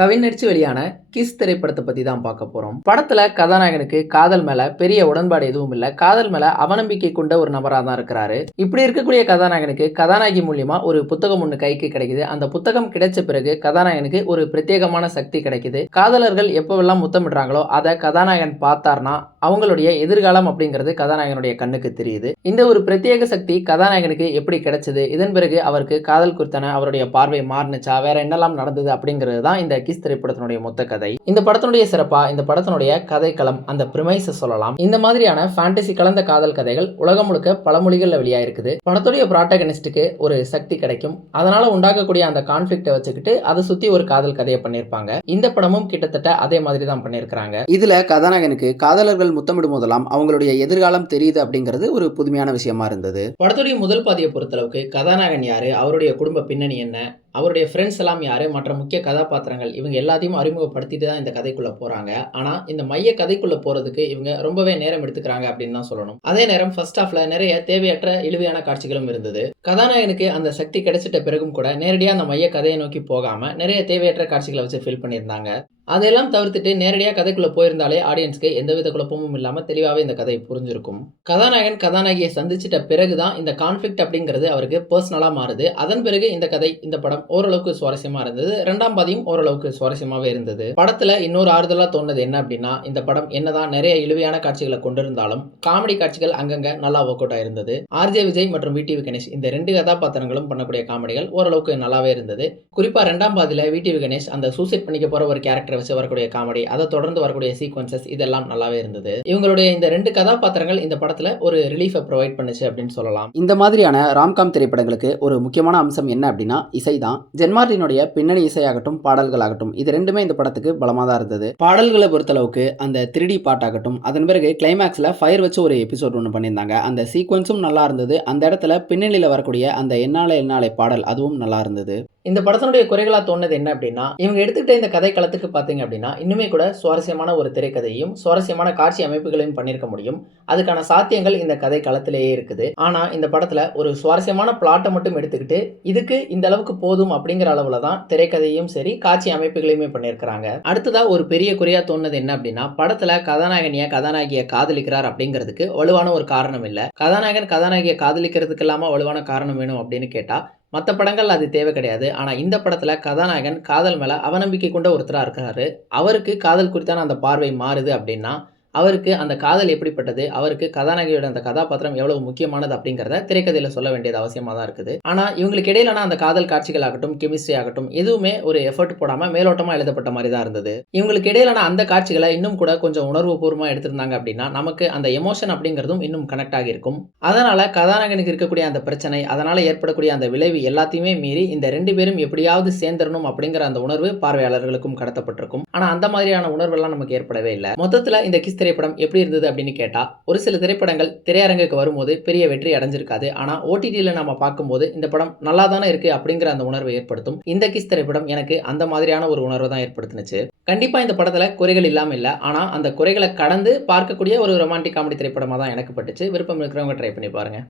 கவின் நடிச்சு வெளியான கிஸ் திரைப்படத்தை பத்தி தான் பார்க்க போறோம். படத்துல கதாநாயகனுக்கு காதல் மேல பெரிய உடன்பாடு எதுவும் இல்ல. காதல் மேல அவநம்பிக்கை கொண்ட ஒரு நபரா தான் இருக்கிறாரு. இப்படி இருக்கக்கூடிய கதாநாயகனுக்கு கதாநாயகி மூலியமா ஒரு புத்தகம் ஒண்ணு கைக்கு கிடைக்குது. அந்த புத்தகம் கிடைச்ச பிறகு கதாநாயகனுக்கு ஒரு பிரத்யேகமான சக்தி கிடைக்குது. காதலர்கள் எப்பவெல்லாம் முத்தமிடுறாங்களோ அதை கதாநாயகன் பார்த்தார்னா அவங்களுடைய எதிர்காலம் அப்படிங்கிறது கதாநாயகனுடைய கண்ணுக்கு தெரியுது. இந்த ஒரு பிரத்யேக சக்தி கதாநாயகனுக்கு எப்படி கிடைச்சது, இதன் பிறகு அவருக்கு காதல் குறித்தான அவருடைய பார்வை மாறுனுச்சா, வேற என்னெல்லாம் நடந்தது அப்படிங்கிறது தான் இந்த கிஸ் திரைப்படத்தினுடைய மொத்த கதை. இந்த படத்தினுடைய சிறப்பா இந்த படத்தினுடைய கதைக்களம், அந்த பிரிமைஸை சொல்லலாம். இந்த மாதிரியான ஃபேண்டசி கலந்த காதல் கதைகள் உலகம் முழுக்க பல மொழிகள்ல வெளியாயிருக்குது. படத்துடைய ப்ராட்டகனிஸ்டுக்கு ஒரு சக்தி கிடைக்கும். அதனால உண்டாகக்கூடிய அந்த கான்ஃபிளிக்ட்டை வச்சுக்கிட்டு அதை சுத்தி ஒரு காதல் கதையை பண்ணியிருப்பாங்க. இந்த படமும் கிட்டத்தட்ட அதே மாதிரி தான் பண்ணியிருக்கிறாங்க. இதுல கதாநாயகனுக்கு காதலர்கள் முத்தமிடும் போதெல்லாம் அவங்களுடைய எதிர்காலம் தெரியுது அப்படிங்கிறது ஒரு புதுமையான விஷயமா இருந்தது. படத்துடைய முதல் பாதியை பொறுத்தளவுக்கு கதாநாயகன் யாரு, அவருடைய குடும்ப பின்னணி என்ன, அவருடைய ஃப்ரெண்ட்ஸ் எல்லாம் யாரு, மற்ற முக்கிய கதாபாத்திரங்கள், இவங்க எல்லாத்தையும் அறிமுகப்படுத்திட்டு தான் இந்த கதைக்குள்ள போறாங்க. ஆனா இந்த மைய கதைக்குள்ள போறதுக்கு இவங்க ரொம்பவே நேரம் எடுத்துக்கிறாங்க அப்படின்னு தான் சொல்லணும். அதே நேரம் ஃபர்ஸ்ட் ஹாஃப்ல நிறைய தேவையற்ற இழுவையான காட்சிகளும் இருந்தது. கதாநாயகனுக்கு அந்த சக்தி கிடைச்சிட்ட பிறகும் கூட நேரடியா அந்த மைய கதையை நோக்கி போகாம நிறைய தேவையற்ற காட்சிகளை வச்சு ஃபில் பண்ணியிருந்தாங்க. அதெல்லாம் தவிர்த்துட்டு நேரடியாக கதைக்குள்ள போயிருந்தாலே ஆடியன்ஸ்க்கு எந்தவித குழப்பமும் இல்லாம தெளிவாகவே இந்த கதை புரிஞ்சிருக்கும். கதாநாயகன் கதாநாயகியை சந்திச்சிட்ட பிறகுதான் இந்த கான்ஃபிளிக்ட் அப்படிங்கிறது அவருக்கு பர்சனலா மாறுது. அதன் பிறகு இந்த கதை, இந்த படம் ஓரளவுக்கு சுவாரஸ்யமா இருந்தது. இரண்டாம் பாதியும் ஓரளவுக்கு சுவாரஸ்யமாவே இருந்தது. படத்துல இன்னொரு ஆறுதலா தோணுது என்ன அப்படின்னா, இந்த படம் என்னதான் நிறைய இழுவையான காட்சிகளை கொண்டிருந்தாலும் காமெடி காட்சிகள் அங்கங்க நல்லா ஒர்க் அவுட் ஆயிருந்தது. ஆர்ஜே விஜய் மற்றும் விடிவி கணேஷ் இந்த ரெண்டு கதாபாத்திரங்களும் பண்ணக்கூடிய காமெடிகள் ஓரளவுக்கு நல்லாவே இருந்தது. குறிப்பா இரண்டாம் பாதியில விடிவி கணேஷ் அந்த சூசைட் பண்ணிக்க போற ஒரு கேரக்டர் வச்சு வரக்கூடிய காமெடி, அதை தொடர்ந்து வரக்கூடிய சீக்வன்சஸ் இதெல்லாம் நல்லாவே இருந்தது. இவங்களுடைய இந்த ரெண்டு கதாபாத்திரங்கள் இந்த படத்துல ஒரு ரிலீஃபை ப்ரொவைட் பண்ணுச்சு அப்படின்னு சொல்லலாம். இந்த மாதிரியான ராம்காம் திரைப்படங்களுக்கு ஒரு முக்கியமான அம்சம் என்ன அப்படின்னா இசை தான். ஜென்மார்டினுடைய பின்னணி இசையாகட்டும் பாடல்களாகட்டும் இது ரெண்டுமே இந்த படத்துக்கு பலமா தான் இருந்தது. பாடல்களை பொறுத்தளவுக்கு அந்த 3D பாட்டாகட்டும், அதன் பிறகு கிளைமேக்ஸ்ல ஃபயர் வச்சு ஒரு எபிசோட் ஒன்று பண்ணியிருந்தாங்க. அந்த சீக்வன்ஸும் நல்லா இருந்தது. அந்த இடத்துல பின்னணியில வரக்கூடிய அந்த என்னாலே என்னாலே பாடல் அதுவும் நல்லா இருந்தது. இந்த படத்தினுடைய குறைகளா தோணுது என்ன அப்படின்னா, இவங்க எடுத்துக்கிட்ட இந்த கதை களத்துக்கு பார்த்தீங்க அப்படின்னா இன்னுமே கூட சுவாரஸ்யமான ஒரு திரைக்கதையும் சுவாரஸ்யமான காட்சி அமைப்புகளையும் பண்ணியிருக்க முடியும். அதுக்கான சாத்தியங்கள் இந்த கதை களத்திலேயே இருக்குது. ஆனா இந்த படத்துல ஒரு சுவாரஸ்யமான பிளாட்டை மட்டும் எடுத்துக்கிட்டு இதுக்கு இந்த அளவுக்கு போதும் அப்படிங்கிற அளவுல தான் திரைக்கதையும் சரி காட்சி அமைப்புகளையுமே பண்ணியிருக்கிறாங்க. அடுத்ததா ஒரு பெரிய குறையா தோணுது என்ன அப்படின்னா, படத்துல கதாநாயகியை காதலிக்கிறார் அப்படிங்கிறதுக்கு வலுவான ஒரு காரணம் இல்ல. கதாநாயகன் கதாநாயகியை காதலிக்கிறதுக்கு இல்லாம வலுவான காரணம் வேணும் அப்படின்னு கேட்டா மற்ற படங்கள் அது தேவை கிடையாது. ஆனால் இந்த படத்தில் கதாநாயகன் காதல் மேலே அவநம்பிக்கை கொண்ட ஒருத்தராக இருக்கிறாரு. அவருக்கு காதல் குறித்தான அந்த பார்வை மாறுது அப்படின்னா அவருக்கு அந்த காதல் எப்படிப்பட்டது, அவருக்கு கதாநாயகியோட அந்த கதாபாத்திரம் எவ்வளவு முக்கியமானது அப்படிங்கிறத திரைக்கதையில் சொல்ல வேண்டியது அவசியமாக தான் இருக்குது. ஆனால் இவங்களுக்கு இடையிலான அந்த காதல் காட்சிகள் ஆகட்டும், கெமிஸ்ட்ரி ஆகட்டும் எதுவுமே ஒரு எஃபர்ட் போடாமல் மேலோட்டமாக எழுதப்பட்ட மாதிரி தான் இருந்தது. இவங்களுக்கு இடையிலான அந்த காட்சிகளை இன்னும் கூட கொஞ்சம் உணர்வுபூர்வமாக எடுத்திருந்தாங்க அப்படின்னா நமக்கு அந்த எமோஷன் அப்படிங்கிறதும் இன்னும் கனெக்ட் ஆகியிருக்கும். அதனால கதாநாயகனுக்கு இருக்கக்கூடிய அந்த பிரச்சனை, அதனால ஏற்படக்கூடிய அந்த விளைவு எல்லாத்தையுமே மீறி இந்த ரெண்டு பேரும் எப்படியாவது சேர்ந்துடணும் அப்படிங்கிற அந்த உணர்வு பார்வையாளர்களுக்கும் கடத்தப்பட்டிருக்கும். ஆனால் அந்த மாதிரியான உணர்வெல்லாம் நமக்கு ஏற்படவே இல்லை. மொத்தத்தில் இந்த கிஸ் திரைப்படம் எப்படி இருந்தது அப்படின்னு கேட்டா, ஒரு சில திரைப்படங்கள் திரையரங்குக்கு வரும்போது பெரிய வெற்றி அடைஞ்சிருக்காது. ஆனா ஓடிடியில நாம பார்க்கும்போது இந்த படம் நல்லா தானே இருக்கு அப்படிங்கிற அந்த உணர்வை ஏற்படுத்தும். இந்த கிஸ் திரைப்படம் எனக்கு அந்த மாதிரியான ஒரு உணர்வை தான் ஏற்படுத்துனுச்சு. கண்டிப்பா இந்த படத்துல குறைகள் இல்லாம இல்ல. ஆனா அந்த குறைகளை கடந்து பார்க்கக்கூடிய ஒரு ரொமான்டிக் காமெடி திரைப்படமா தான் எனக்கு பட்டுச்சு. விருப்பம் இருக்கிறவங்க ட்ரை பண்ணி பாருங்க.